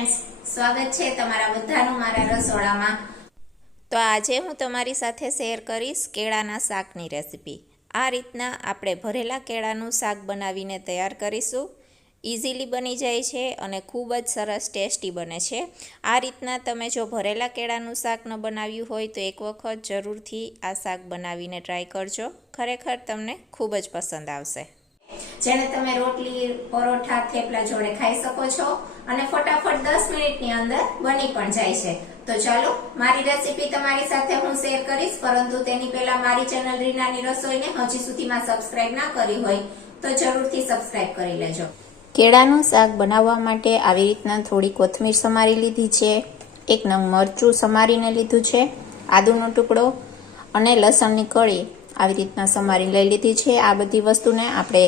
Friends સ્વાગત છે તમારા બધાનું મારા રસોડામાં. તો આજે હું તમારી સાથે શેર કરીશ કેળાના શાકની રેસિપી. આ રીતના આપણે ભરેલા કેળાનું શાક બનાવીને તૈયાર કરીશું. ઇઝીલી બની જાય છે અને ખૂબ જ સરસ ટેસ્ટી બને છે. આ રીતના તમે જો ભરેલા કેળાનું શાક ન બનાવ્યું હોય તો એક વખત જરૂરથી આ શાક બનાવીને ટ્રાય કરજો. ખરેખર તમને ખૂબ જ પસંદ આવશે. જેને તમે રોટલી, પરોઠા, થેપલા જોડે ખાઈ શકો છો અને ફટાફટ દસ મિનિટની અંદર બની પણ જાય છે. તો ચાલો, મારી રેસીપી તમારી સાથે હું શેર કરીશ, પરંતુ તેની પહેલા મારી ચેનલ રીનાની રસોઈને હજી સુધીમાં સબસ્ક્રાઇબ ના કરી હોય, તો જરૂરથી સબસ્ક્રાઇબ કરી લેજો. કેળાનું શાક બનાવવા માટે આવી રીતના થોડી કોથમીર સમારી લીધી છે, એક નંગ મરચું સમારીને લીધું છે, આદુનો ટુકડો અને લસણની કળી આવી રીતના સમારી લઈ લીધી છે. આ બધી વસ્તુને આપણે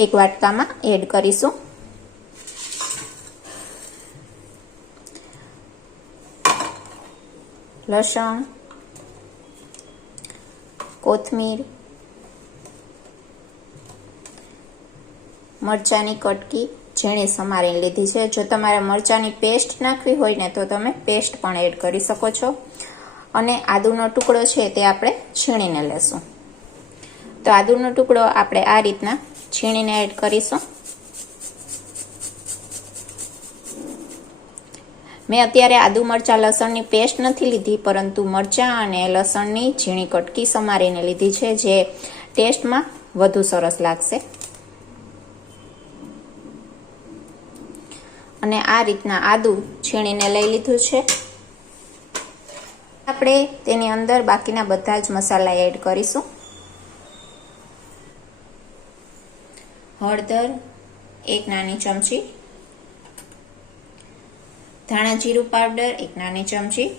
એક વાટકામાં એડ કરીશું. લસણ, કોથમીર, મરચાની કટકી જેણે સમારી લીધી છે. જો તમારે મરચાની પેસ્ટ નાખવી હોય ને તો તમે પેસ્ટ પણ એડ કરી શકો છો. અને આદુનો ટુકડો છે તે આપણે છીણીને લેશું. તો આદુનો ટુકડો આપણે આ રીતના છીણીને એડ કરીશું. મેં અત્યારે આદુ મરચાં લસણની પેસ્ટ નથી લીધી, પરંતુ મરચાં અને લસણની ઝીણી કટકી સમારીને લીધી છે, જે ટેસ્ટમાં વધુ સરસ લાગશે. અને આ રીતના આદુ છીણીને લઈ લીધું છે. આપણે તેની અંદર બાકીના બધા જ મસાલા એડ કરીશું. હળદર, એક નાની ચમચી. ધાણા જીરું પાવડર, એક નાની ચમચી.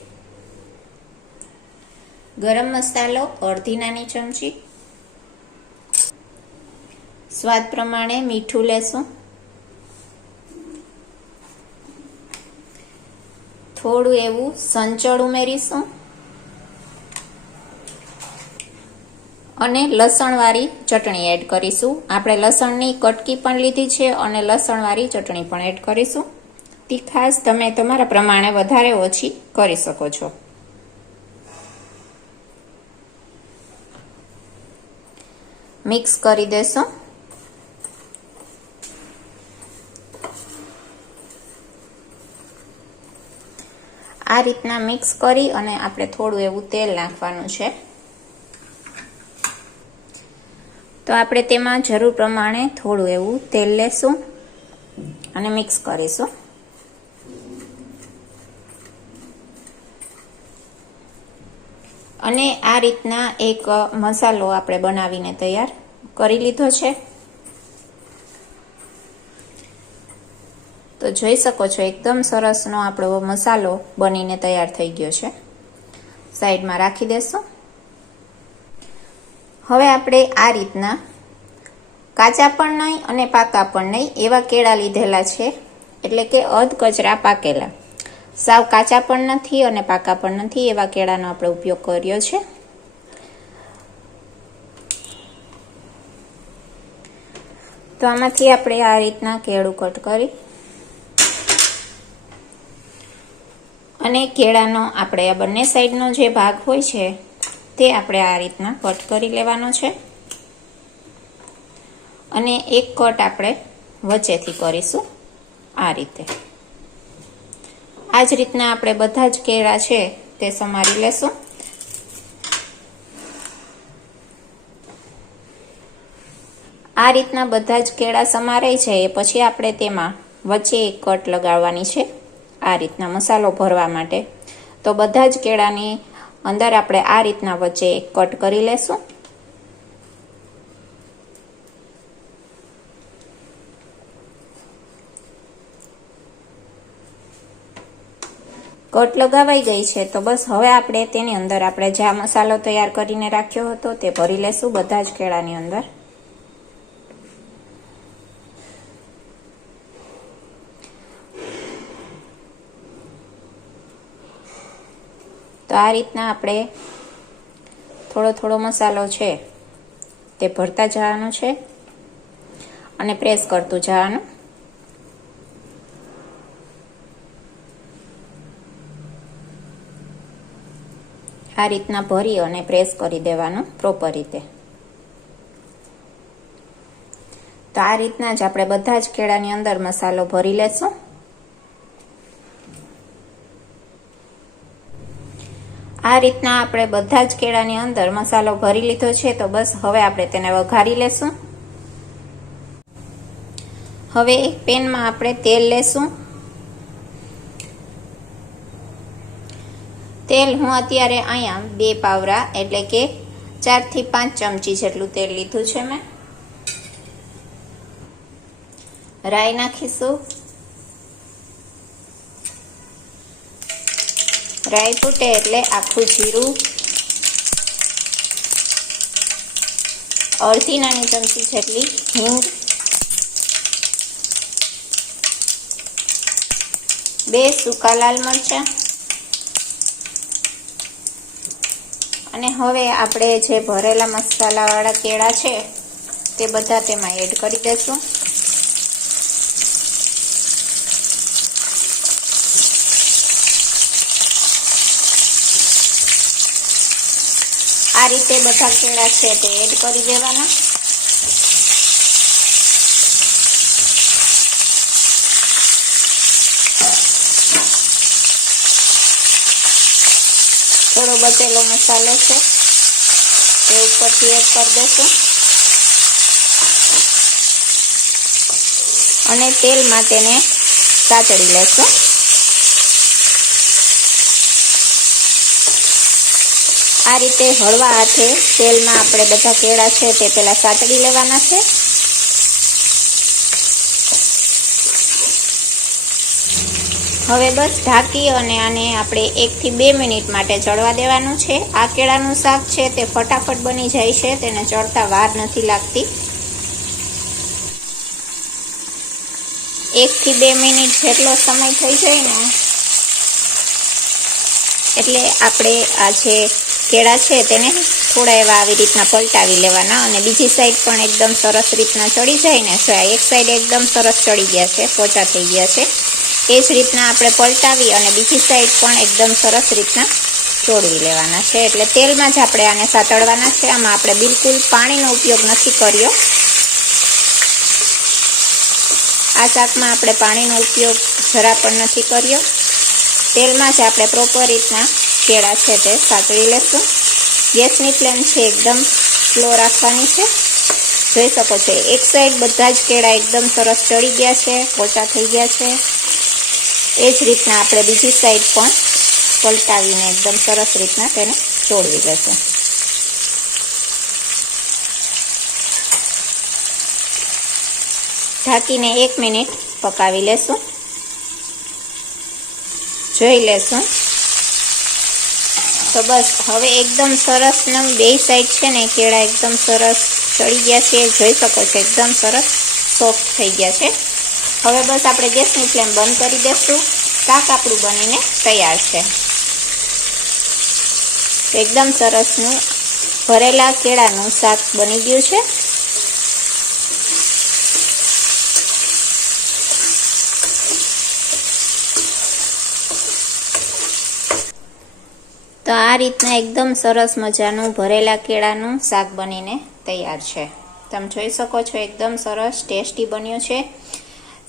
ગરમ મસાલો, અડધી નાની ચમચી. સ્વાદ પ્રમાણે મીઠું લેશું. થોડું એવું સંચળ ઉમેરીશું. અને લસણવાળી ચટણી એડ કરીશું. આપણે લસણની કટકી પણ લીધી છે અને લસણવાળી ચટણી પણ એડ કરીશું. તીખાશ તમે તમારા પ્રમાણે વધારે ઓછી કરી શકો છો. મિક્સ કરી દેશું. આ રીતના મિક્સ કરી અને આપણે થોડું એવું તેલ નાખવાનું છે. તો આપણે તેમાં જરૂર પ્રમાણે થોડું એવું તેલ લેશું અને મિક્સ કરીશું. અને આ રીતના એક મસાલો આપણે બનાવીને તૈયાર કરી લીધો છે. તો જોઈ શકો છો, એકદમ સરસનો આપણો મસાલો બનીને તૈયાર થઈ ગયો છે. સાઈડમાં રાખી દેશું. હવે આપણે આ રીતના કાચા પણ નહીં અને પાકા પણ નહીં એવા કેળા લીધેલા છે. એટલે કે અધ કચરા પાકેલા. સાવ કાચા પણ નથી અને પાકા પણ નથી એવા કેળાનો આપણે ઉપયોગ કર્યો છે. તો આમાંથી આપણે આ રીતના કેળું કટ કરી અને કેળાનો આપણે આ બંને સાઈડનો જે ભાગ હોય છે તે આપણે આ રીતના કટ કરી લેવાનો છે. અને એક કટ આપણે વચ્ચેથી કરીશું આ રીતે. આ જ રીતના આપણે બધા જ કેળા છે તે સમારી લેશું. આ રીતના બધા જ કેળા સમારાય છે એ પછી આપણે તેમાં વચ્ચે એક કટ લગાડવાની છે. આ રીતના મસાલો ભરવા માટે. તો બધા જ કેળાની અંદર આપણે આ રીતના વચ્ચે એક કટ કરી લેશું. કટ લગાવાઈ ગઈ છે તો બસ હવે આપણે તેની અંદર આપણે જ્યાં મસાલો તૈયાર કરીને રાખ્યો હતો તે ભરી લેશું બધા જ કેળાની અંદર. તો આ રીતના આપણે થોડો થોડો મસાલો છે તે ભરતા જવાનો છે અને પ્રેસ કરતું જવાનું. આ રીતના ભરી અને પ્રેસ કરી દેવાનું પ્રોપર રીતે. તો આ રીતના જ આપણે બધા જ કેળાની અંદર મસાલો ભરી લેશું. આ રીતના આપણે બધા જ કેળાની અંદર મસાલો ભરી લીધો છે, તો બસ હવે આપણે તેને વઘારી લેશું. હવે એક પેનમાં આપણે તેલ લેશું. તેલ હું અત્યારે અહીંયા બે પાવરા, એટલે કે ચારથી પાંચ ચમચી જેટલું તેલ લીધું છે મેં. રાઈ નાખીશું. રાઈ ફૂટે એટલે આખું જીરું. અડધી નાની ચમચી જેટલી હિંગ. બે સૂકા લાલ મરચાં. અને હવે આપણે જે ભરેલા મસાલાવાળા કેળા છે, તે બધા તેમાં એડ કરી દઈશું. આ રીતે બધા કેળા છે તે એડ કરી દેવાના. થોડો બચેલો મસાલો છે તે ઉપરથી એડ કરી દેશું. અને તેલમાં તેને સાચડી લેશું. આ રીતે હળવા હાથે તેલમાં આપણે બધા કેળા છે તે પેલા સાતડી લેવાના છે. હવે બસ ઢાંકી અને આને આપણે એકથી બે મિનિટ માટે ચડવા દેવાનું છે. આ કેળાનું શાક છે તે ફટાફટ બની જાય છે, તેને ચડતા વાર નથી લાગતી. એકથી બે મિનિટ જેટલો સમય થઈ જાય ને, એટલે આપણે આ જે કેળા છે તેને થોડા એવા આવી રીતના પલટાવી લેવાના અને બીજી સાઈડ પણ એકદમ સરસ રીતના ચડી જાય ને તો એક સાઈડ એકદમ સરસ ચડી ગયા છે, પોચા થઈ ગયા છે. એ જ રીતના આપણે પલટાવી અને બીજી સાઈડ પણ એકદમ સરસ રીતના ચોળવી લેવાના છે. એટલે તેલમાં જ આપણે આને સાતળવાના છે. આમાં આપણે બિલકુલ પાણીનો ઉપયોગ નથી કર્યો. આ શાકમાં આપણે પાણીનો ઉપયોગ જરા પણ નથી કર્યો. તેલમાં જ આપણે પ્રોપર રીતના કેળા છે તે સાતળી લેશું. ગેસની ફ્લેમ છે એકદમ સ્લો રાખવાની છે. જોઈ શકો છો, એક સાઈડ બધા જ કેળા એકદમ સરસ ચડી ગયા છે, પોચા થઈ ગયા છે. એ જ રીતના આપણે બીજી સાઈડ પણ પલટાવીને એકદમ સરસ રીતના તેને ચોળવી લેશું. ઢાંકીને એક મિનિટ પકાવી લેશું. જોઈ લેશું. તો બસ, હવે એકદમ સરસ નમ બે સાઈડ છે ને, કેળા એકદમ સરસ ચડી ગયા છે, જોઈ શકો છો, એકદમ સરસ સોફ્ટ થઈ ગયા છે. હવે બસ આપણે ગેસની ફ્લેમ બંધ કરી દઈશું શાક આપણું બનીને તૈયાર છે. એકદમ સરસનું ભરેલા કેળાનું શાક બની ગયું છે. રીતના એકદમ સરસ મજાનું ભરેલા કેળાનું શાક બનીને તૈયાર છે. તમે જોઈ શકો છો એકદમ સરસ ટેસ્ટી બન્યું છે.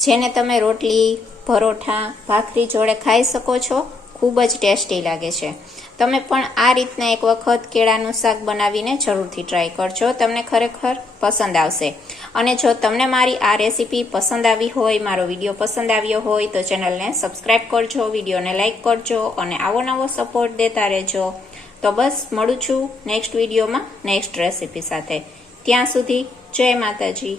જેને તમે રોટલી, પરોઠા, ભાખરી જોડે ખાઈ શકો છો. ખૂબ જ ટેસ્ટી લાગે છે. તમે પણ આ રીતના એક વખત કેળાનું શાક બનાવીને જરૂરથી ટ્રાય કરજો. તમને ખરેખર પસંદ આવશે. અને જો તમને મારી આ રેસીપી પસંદ આવી હોય, મારો વીડિયો પસંદ આવ્યો હોય, તો ચેનલને સબસ્ક્રાઈબ કરજો, વિડીયોને લાઇક કરજો અને આવો નવો સપોર્ટ દેતા રહેજો. તો બસ, મળું છું નેક્સ્ટ વિડીયોમાં નેક્સ્ટ રેસીપી સાથે. ત્યાં સુધી જય માતાજી.